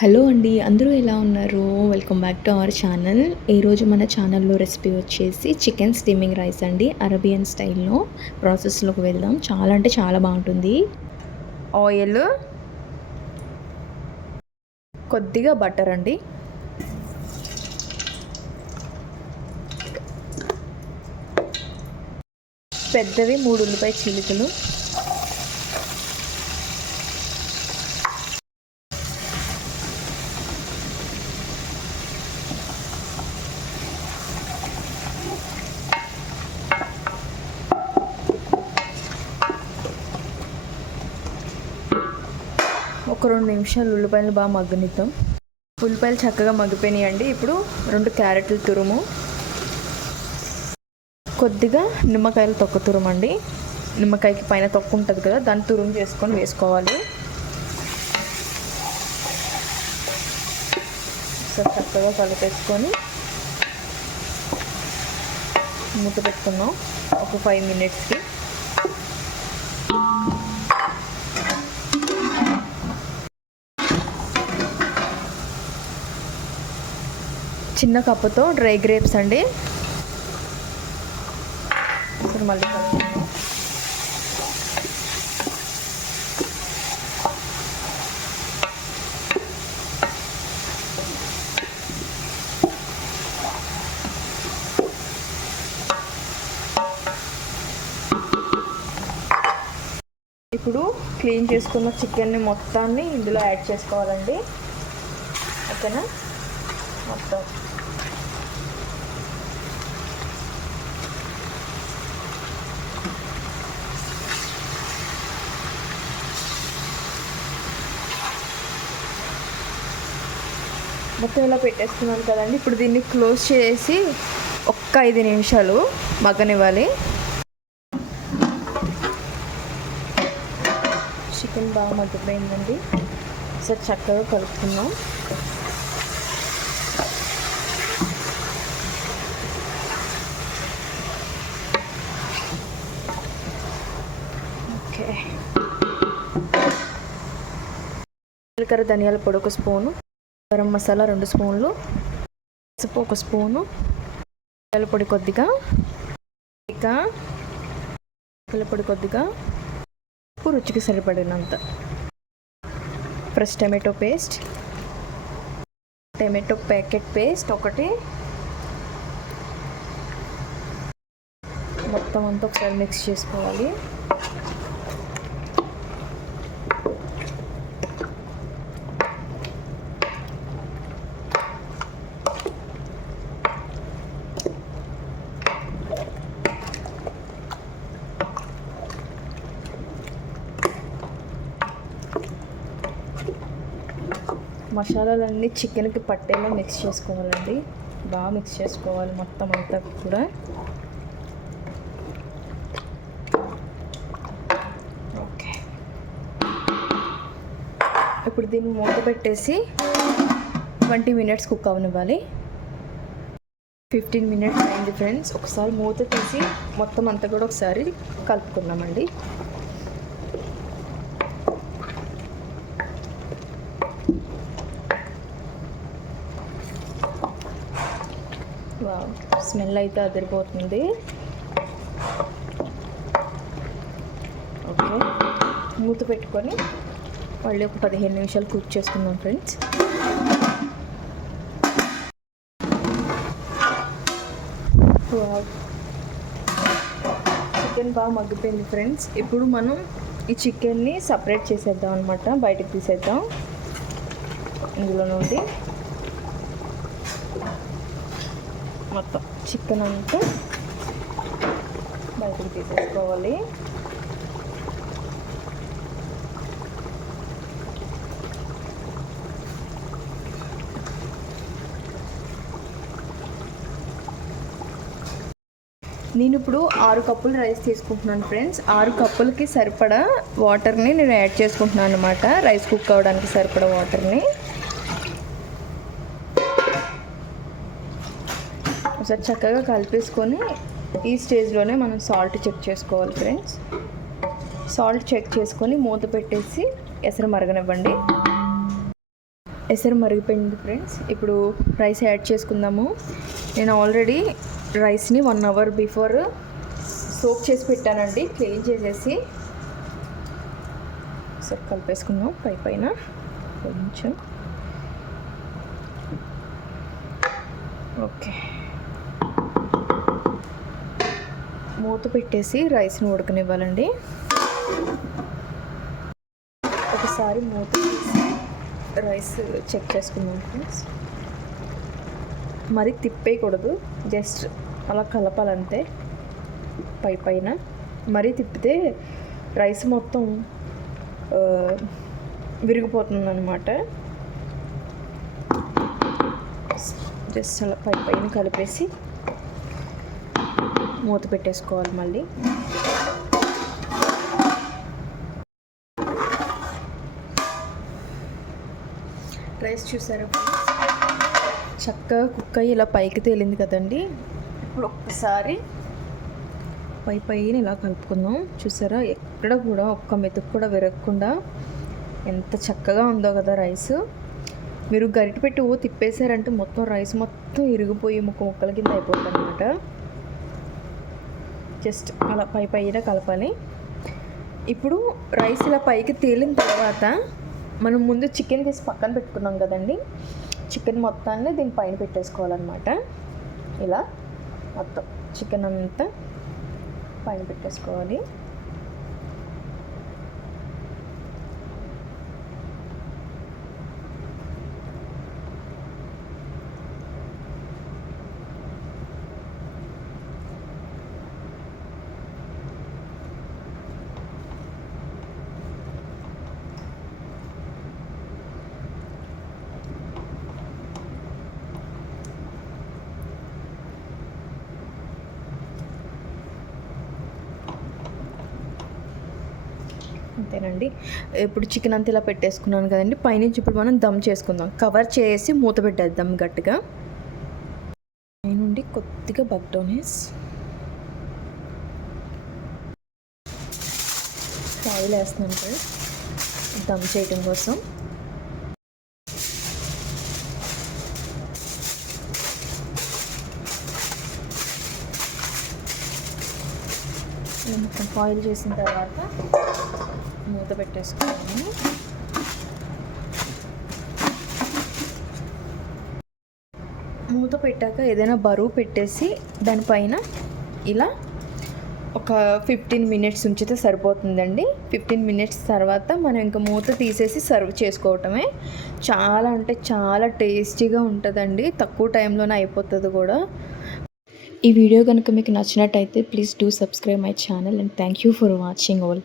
Hello అండి. అందరూ ఎలా ఉన్నారు? Welcome back to our channel. ఈరోజు మన ఛానల్‌లో రెసిపీ వచ్చేసి చికెన్ స్టీమింగ్ రైస్ అండి. అరేబియన్ స్టైల్‌లో ప్రాసెస్‌లోకి వెళ్దాం. చాలా అంటే చాలా బావుంటుంది. ఆయిల్, కొద్దిగా బటర్ అండి. పెద్దవి 3 ఉల్లిపాయ చీలికలు, ఒక 2 నిమిషాలు ఉల్లిపాయలు బాగా మగ్గనిద్దాం. ఉల్లిపాయలు చక్కగా మగ్గిపోయినాయండి. ఇప్పుడు 2 క్యారెట్లు తురుము, కొద్దిగా నిమ్మకాయల తొక్క తురుమండి. నిమ్మకాయకి పైన తొక్క ఉంటుంది కదా, దాన్ని తురుము చేసుకొని వేసుకోవాలి. చక్కగా కలిపేసుకొని మూత పెట్టుకున్నాం ఒక 5 మినిట్స్కి. చిన్న కప్పుతో డ్రై గ్రేప్స్ అండి. ఇప్పుడు మళ్ళీ కలుపుకుందాం. ఇప్పుడు క్లీన్ చేసుకున్న చికెన్ని మొత్తాన్ని ఇందులో యాడ్ చేసుకోవాలండి. ఓకేనా? మొత్తం మొత్తం ఇలా పెట్టేస్తున్నాను కదండి. ఇప్పుడు దీన్ని క్లోజ్ చేసి ఒక్క 5 నిమిషాలు మగ్గనివ్వాలి. చికెన్ బాగా మగ్గిపోయిందండి. సరే చక్కగా కలుపుకుందాం. ఓకే, జీలకర్ర ధనియాల పొడి 1 స్పూను, గరం మసాలా 2 స్పూన్లు, పసుపు 1 స్పూను, ధనియాల పొడి కొద్దిగా, పొడి కొద్దిగా, ఉప్పు రుచికి సరిపడినంత, fresh tomato paste, tomato packet paste 1, మొత్తం అంతా ఒకసారి మిక్స్ చేసుకోవాలి. మసాలాలన్నీ చికెన్కి పట్టేలా మిక్స్ చేసుకోవాలండి. బాగా మిక్స్ చేసుకోవాలి మొత్తం అంతా కూడా. ఓకే, ఇప్పుడు దీన్ని మూత పెట్టేసి 20 మినిట్స్ కుక్ అవనివ్వాలి. 15 మినిట్స్ అయింది ఫ్రెండ్స్. ఒకసారి మూత తీసి మొత్తం అంతా కూడా ఒకసారి కలుపుకున్నామండి. స్మెల్ అయితే అదిరిపోతుంది. ఓకే, మూత పెట్టుకొని మళ్ళీ ఒక 15 నిమిషాలు కుక్ చేసుకుందాం ఫ్రెండ్స్. చికెన్ బాగా మగ్గిపోయింది ఫ్రెండ్స్. ఇప్పుడు మనం ఈ చికెన్ని సపరేట్ చేసేద్దాం అనమాట, బయటకు తీసేద్దాం ఇందులో నుండి. మొత్తం చికెన్ అంతా బయటకు తీసేసుకోవాలి. నేను ఇప్పుడు 6 కప్పులు రైస్ తీసుకుంటున్నాను ఫ్రెండ్స్. 6 కప్పులకి సరిపడా వాటర్ని నేను యాడ్ చేసుకుంటున్నాను అనమాట, రైస్ కుక్ అవ్వడానికి సరిపడా వాటర్ని. ఒకసారి చక్కగా కలిపేసుకొని ఈ స్టేజ్లోనే మనం సాల్ట్ చెక్ చేసుకోవాలి ఫ్రెండ్స్. సాల్ట్ చెక్ చేసుకొని మూత పెట్టేసి ఎసరు మరగనివ్వండి. ఎసరు మరిగిపోయింది ఫ్రెండ్స్. ఇప్పుడు రైస్ యాడ్ చేసుకుందాము. నేను ఆల్రెడీ రైస్ని 1 అవర్ బిఫోర్ సోక్ చేసి పెట్టానండి, క్లీన్ చేసేసి. సరే కలిపేసుకుందాం పైన కొంచెం. ఓకే, మూత పెట్టేసి రైస్ని ఉడకనివ్వాలండి. ఒకసారి మూత తీసి రైస్ చెక్ చేసుకుందాం ఫ్రెండ్స్. మరి తిప్పేయకూడదు, జస్ట్ అలా కలపాలంతే పైన. మరీ తిప్పితే రైస్ మొత్తం విరిగిపోతుంది అన్నమాట. జస్ట్ అలా పైన కలిపేసి మూత పెట్టేసుకోవాలి మళ్ళీ. రైస్ చూసారా చక్కగా కుక్ అయ్యి ఇలా పైకి తేలింది కదండి. ఇప్పుడు ఒక్కసారి పైన ఇలా కలుపుకుందాం. చూసారా, ఎక్కడ కూడా ఒక్క మెతుకు కూడా విరగకుండా ఎంత చక్కగా ఉందో కదా రైస్. మీరు గరిటె పెట్టి తిప్పేశారంటే మొత్తం రైస్ మొత్తం ఇరిగిపోయి ముక్కల కింద అయిపోతుంది అనమాట. జస్ట్ అలా పైన కలపాలి. ఇప్పుడు రైస్ ఇలా పైకి తేలిన తర్వాత మనం ముందు చికెన్ తీసి పక్కన పెట్టుకున్నాం కదండి, చికెన్ మొత్తాన్ని దీనిపైన పెట్టేసుకోవాలన్నమాట. ఇలా మొత్తం చికెన్ అంతా పైన పెట్టేసుకోవాలి. అంతేనండి. ఇప్పుడు చికెన్ అంతా ఇలా పెట్టేసుకున్నాను కదండి. పైనుంచి ఇప్పుడు మనం దమ్ చేసుకుందాం. కవర్ చేసి మూత పెట్టేద్దాం గట్టిగా. పైనుండి కొద్దిగా బక్డోనిస్ ఆయిల్ వేస్తున్నాను కదా దమ్ చేయడం కోసం. మొత్తం ఆయిల్ చేసిన తర్వాత మూత పెట్టేసుకోవాలి. మూత పెట్టాక ఏదైనా బరువు పెట్టేసి దానిపైన ఇలా ఒక 15 మినిట్స్ ఉంచితే సరిపోతుందండి. 15 మినిట్స్ తర్వాత మనం ఇంకా మూత తీసేసి సర్వ్ చేసుకోవటమే. చాలా అంటే చాలా టేస్టీగా ఉంటుందండి, తక్కువ టైంలోనే అయిపోతుంది కూడా. ఈ వీడియో కనుక మీకు నచ్చినట్టయితే please do subscribe my channel and thank you for watching all.